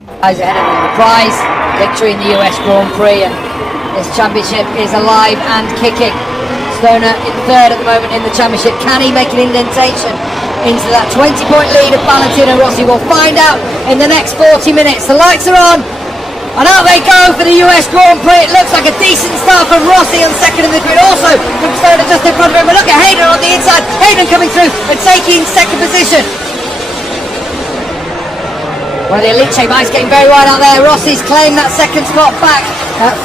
Eyes ahead of the prize, victory in the US Grand Prix, and this championship is alive and kicking. Stoner in third at the moment in the championship. Can he make an indentation into that 20-point lead of Valentino Rossi? We'll find out in the next 40 minutes. The lights are on, and out they go for the US Grand Prix. It looks like a decent start from Rossi on second in the grid. Also from Stoner just in front of him. But look at Hayden on the inside. Hayden coming through and taking second position. Well, the Elite bike's getting very wide out there. Rossi's claimed that second spot back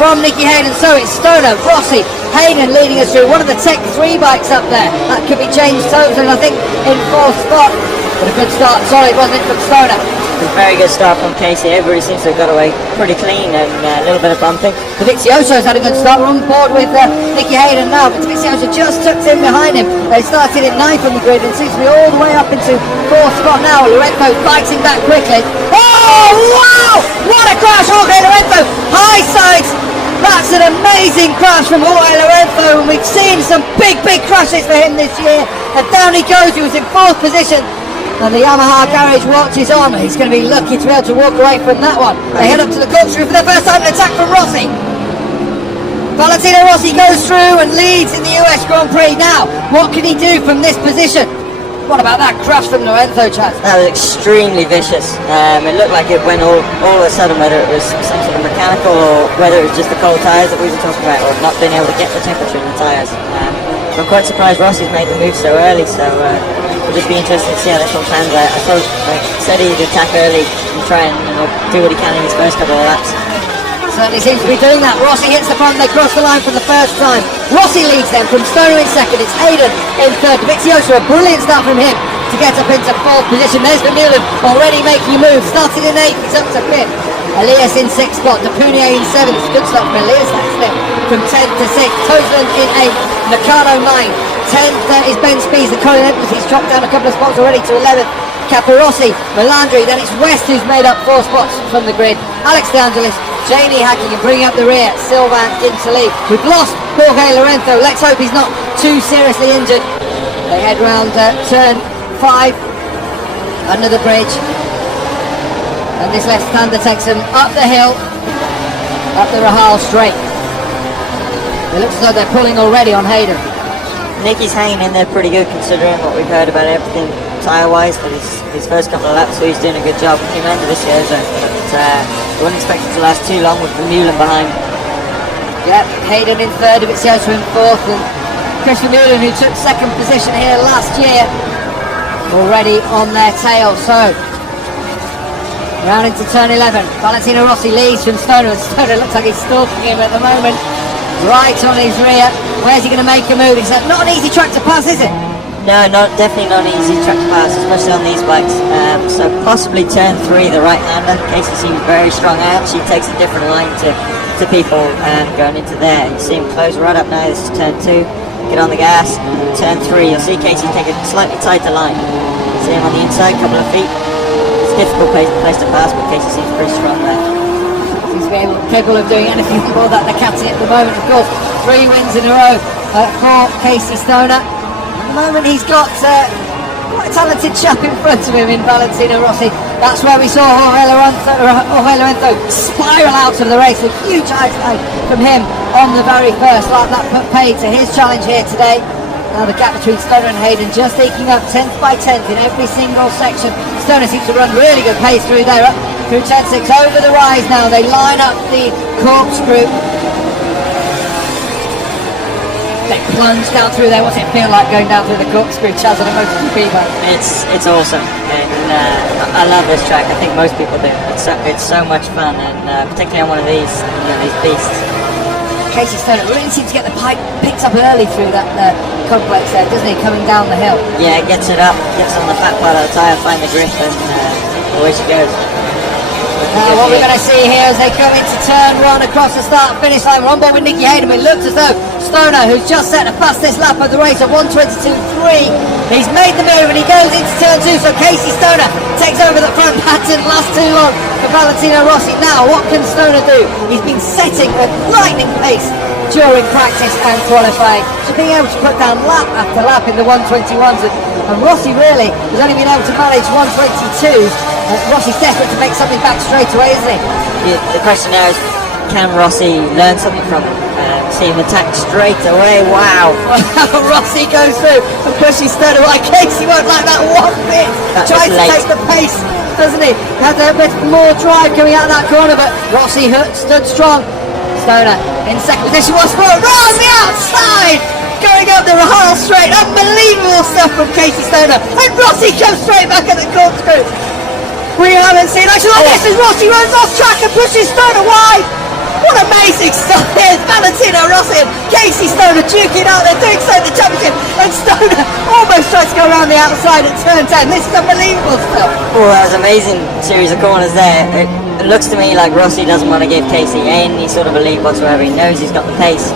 from Nicky Hayden. So it's Stoner, Rossi, Hayden leading us through. One of the Tech 3 bikes up there. That could be James Thompson, I think, in fourth spot. But a good start, solid, wasn't it, from Stoner? A very good start from Casey. Everybody seems to have got away pretty clean and a little bit of bumping. Dovizioso's had a good start. We're on board with Nicky Hayden now, but Dovizioso just tucked in behind him. They started in ninth on the grid and seems to be all the way up into fourth spot now. Lorenzo fighting back quickly. Oh, wow! What a crash! Jorge Lorenzo, high sides. That's an amazing crash from Jorge Lorenzo, and we've seen some big crashes for him this year. And down he goes. He was in fourth position. And the Yamaha garage watch is on. He's going to be lucky to be able to walk away from that one. They head up to the corkscrew for the first time. An attack from Rossi. Valentino Rossi goes through and leads in the US Grand Prix. Now, what can he do from this position? What about that crash from Lorenzo, Chaz? That was extremely vicious. It looked like it went all of a sudden, whether it was some sort of mechanical or whether it was just the cold tyres that we were talking about, or not being able to get the temperature in the tyres. I'm quite surprised Rossi's made the move so early, so it'll just be interesting to see how this one plans out. I thought, said he'd attack early and try and do what he can in his first couple of laps. Certainly seems to be doing that. Rossi hits the front, they cross the line for the first time. Rossi leads them from Stoner in second. It's Hayden in third. Dovizioso, a brilliant start from him to get up into fourth position. There's Vermeulen already making a move. Started in eighth, he's up to fifth. Elias in sixth spot. Depunier in seventh. Good start from Elias, actually. From 10th to 6th. Toseland in eighth. Nakano 9th. 10th is Ben Spies. The Colin Edwards, he's dropped down a couple of spots already to 11th. Capirossi, Melandri, then it's West who's made up 4 spots from the grid. Alex De Angelis, Janie hacking and bringing up the rear. Sylvain into lead. We've lost Jorge Lorenzo. Let's hope he's not too seriously injured. They head round turn 5 under the bridge. And this left-hander takes them up the hill, up the Rahal straight. It looks as though they're pulling already on Hayden. Nicky's hanging in there pretty good considering what we've heard about everything tyre-wise for his first couple of laps, so he's doing a good job. He came into this year, so I wouldn't expect it to last too long with Vermeulen behind. Yep, Hayden in third, Dovizioso in fourth, and Chris Vermeulen, who took second position here last year, already on their tail. So round into turn 11, Valentino Rossi leads from Stoner, and Stoner looks like he's stalking him at the moment, right on his rear. Where's he going to make a move? It's not an easy track to pass, is it? No, definitely not an easy track to pass, especially on these bikes. So possibly turn 3, the right-hander. Casey seems very strong out. She takes a different line to people going into there. You see him close right up now. This is turn 2. Get on the gas. Turn 3, you'll see Casey take a slightly tighter line. See him on the inside, couple of feet. It's a difficult place to pass, but Casey seems pretty strong there. Seems to be capable of doing anything more that Ducati at the moment. Of course, 3 wins in a row for Casey Stoner. At the moment he's got quite a talented chap in front of him in Valentino Rossi. That's where we saw Jorge Lorenzo spiral out of the race. A huge outside from him on the very first lap. That put paid to his challenge here today. Now the gap between Stoner and Hayden just eking up 10th by 10th in every single section. Stoner seems to run really good pace through there, up through 10-6 over the rise now. They line up the corkscrew. They plunge down through there. What's it feel like going down through the corkscrew, Chaz, on a MotoGP bike? It's awesome, and I love this track. I think most people do. It's so much fun, and particularly on one of these beasts. Casey Stoner really seems to get the pipe picked up early through that complex there, doesn't he, coming down the hill? Yeah, gets it up, gets on the fat part of the tyre, find the grip, and away she goes. Now what we're going to see here as they come into turn 1 across the start-finish line. We're on board with Nicky Hayden. It looks as though Stoner, who's just set the fastest lap of the race at 1:22.3, he's made the move and he goes into turn 2. So Casey Stoner takes over the front. That didn't last too long for Valentino Rossi. Now what can Stoner do? He's been setting a lightning pace during practice and qualifying. So being able to put down lap after lap in the 121s, and Rossi really has only been able to manage 122s. Rossi's desperate to make something back straight away, isn't he? The question now is, can Rossi learn something from him? See him attack straight away. Wow. Rossi goes through and pushes Stoner away. Casey won't like that one bit. Tries to take the pace, doesn't he? Had a bit more drive coming out of that corner, but Rossi stood strong. Stoner in second position was thrown on the outside, going up the Rahal straight. Unbelievable stuff from Casey Stoner, and Rossi comes straight back at the corkscrew. We haven't seen action like this as Rossi runs off track and pushes Stoner wide. What amazing stuff here! Valentino Rossi and Casey Stoner duking out there, doing so in the championship, and Stoner almost tries to go around the outside at turn 10. This is unbelievable stuff. Oh, that was an amazing series of corners there. It looks to me like Rossi doesn't want to give Casey any sort of a lead whatsoever. He knows he's got the pace,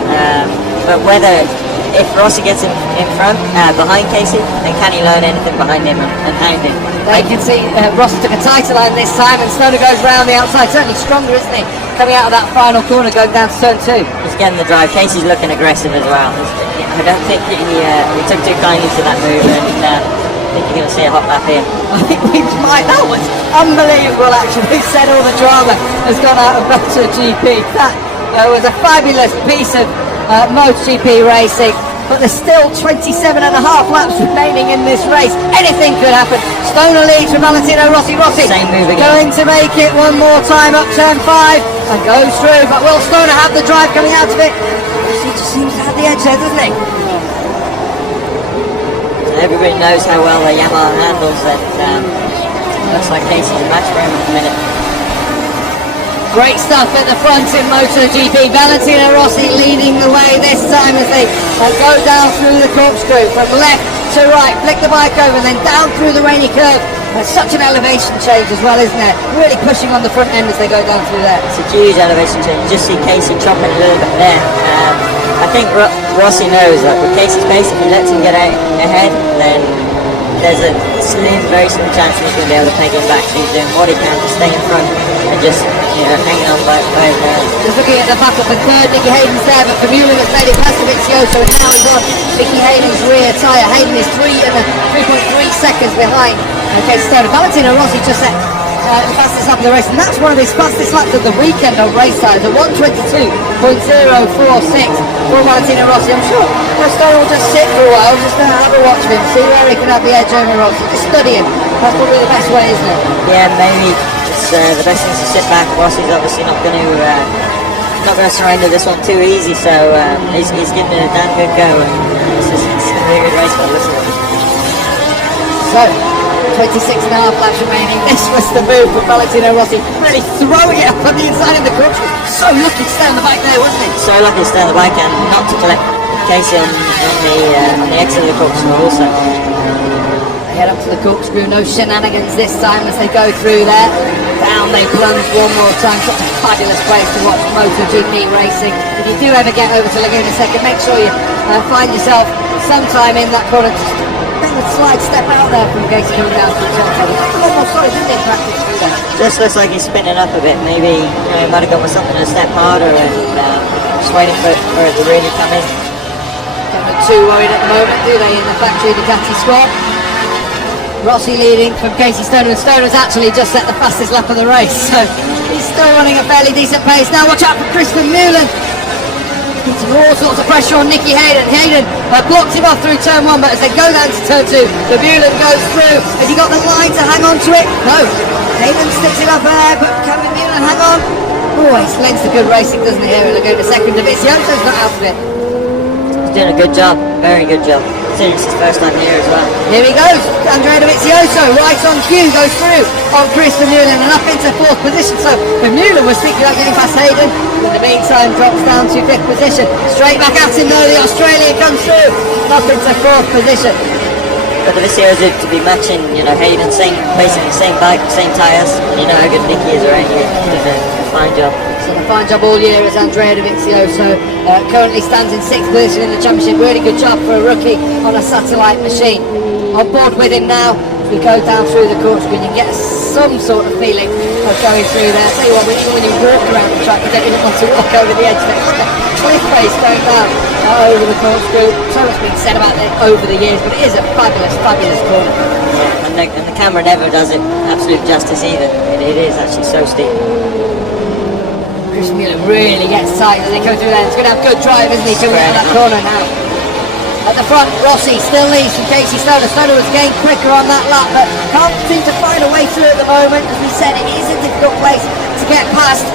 but if Rossi gets in front, behind Casey, then can he learn anything behind him and hound him? You can see Rossi took a tighter line this time, and Stoner goes round the outside, certainly stronger, isn't he? Coming out of that final corner, going down to turn 2. He's getting the drive. Casey's looking aggressive as well. I don't think he took too kindly to that move, and I think you're going to see a hot lap here. I think we might. That was unbelievable, actually. Said all the drama has gone out of MotoGP. That was a fabulous piece of MotoGP racing, but there's still 27 and a half laps remaining in this race. Anything could happen. Stoner leads from Valentino Rossi. Same move again. Going to make it one more time up turn 5 and goes through, but will Stoner have the drive coming out of it? He just seems to have the edge there, doesn't he? Everybody knows how well the Yamaha handles, and looks like Casey's a match for him in a minute. Great stuff at the front in MotoGP. Valentino Rossi leading the way this time as they go down through the corkscrew from left to right. Flick the bike over and then down through the rainy curve. There's such an elevation change as well, isn't there? Really pushing on the front end as they go down through there. It's a huge elevation change. You just see Casey chopping a little bit there. I think Rossi knows that with Casey's pace, if he lets him get out ahead, then there's a very slim chance he's going to be able to peg him back. So he's doing what he can to stay in front and just hanging on by his nose. Just looking at the back up and third, Nicky Hayden's there, but Vermeulen has made it past Dovizioso, and now he's on Nicky Hayden's rear tyre. Hayden is 3.3 seconds behind. Okay, Stoner. Valentino Rossi just set the fastest lap of the race, and that's one of his fastest laps of the weekend on race tyres, at 1:22.046 for Valentino Rossi. I'm sure Stoner will just sit for a while, just have a watch of him, see where he can have the edge over Rossi, just study him. That's probably the best way, isn't it? Yeah, maybe it's the best thing is to sit back. Rossi's obviously not going to surrender this one too easy, so he's giving it a damn good go, and it's going to be a good race for us. So 26 and a half laps remaining. This was the move from Valentino Rossi, really throwing it up on the inside of the coach. So lucky to stay on the bike there, wasn't he? So lucky to stay on the bike and not to collect Casey on the exit of the corkscrew also. They head up to the corkscrew, no shenanigans this time as they go through there. Down they plunge one more time. Such a fabulous place to watch MotoGP racing. If you do ever get over to Laguna Seca, make sure you find yourself sometime in that corner. A slide step out there from Casey coming down to the top. Almost sorry, didn't they practice through that? Just looks like he's spinning up a bit. Maybe he might have gone with something a step harder and just waiting for it to really come in. Don't look too worried at the moment, do they, in the factory Ducati squad? Rossi leading from Casey Stoner, and Stoner's actually just set the fastest lap of the race, so he's still running a fairly decent pace. Now watch out for Christian Vermeulen. All sorts of pressure on Nicky Hayden. Hayden blocks him off through turn 1, but as they go down to turn 2, Vermeulen goes through. Has he got the line to hang on to it? No. Hayden sticks it up there, but can Vermeulen hang on? Oh, he's lends to good racing, doesn't he? Here, they'll go to second. Dovizioso's not out of it. He's doing a good job, very good job. It's his first time here as well. Here he goes, Andrea Dovizioso, right on cue, goes through on Chris Vermeulen and up into 4th position. So Vermeulen was thinking about getting past Hayden. In the meantime, drops down to 5th position. Straight back at him though, the Australian comes through, up into 4th position. But Dovizioso to be matching, Hayden, basically same bike, same tyres. You know how good Nicky is around here. He's doing a fine job. He's done a fine job all year as Andrea Dovizioso. Currently stands in 6th position in the championship. Really good job for a rookie on a satellite machine. On board with him now, we go down through the corkscrew, you get some sort of feeling of going through there. I'll tell you what, even when you walk around the track, you don't even want to walk over the edge. There's like a cliff face going down over the corkscrew. So much been said about it over the years, but it is a fabulous, fabulous corner. Yeah, and the camera never does it absolute justice either. It is actually so steep. Chris Mueller really gets tight as they come through there. He's going to have good drive, isn't he, coming out of that corner now. At the front, Rossi still leads from Casey Stoner. Stoner was getting quicker on that lap, but can't seem to find a way through at the moment. As we said, it is a difficult place to get past.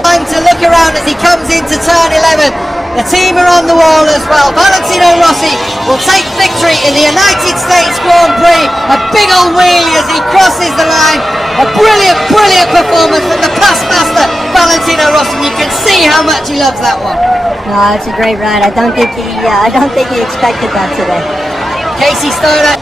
Time to look around as he comes into turn 11. The team are on the wall as well. Valentino Rossi will take victory in the United States Grand Prix. A big old wheelie as he crosses the line. A brilliant, brilliant performance from the past master, Valentino Rossi. You can see how much he loves that one. No, it's a great ride. I don't think he expected that today. Casey Stoner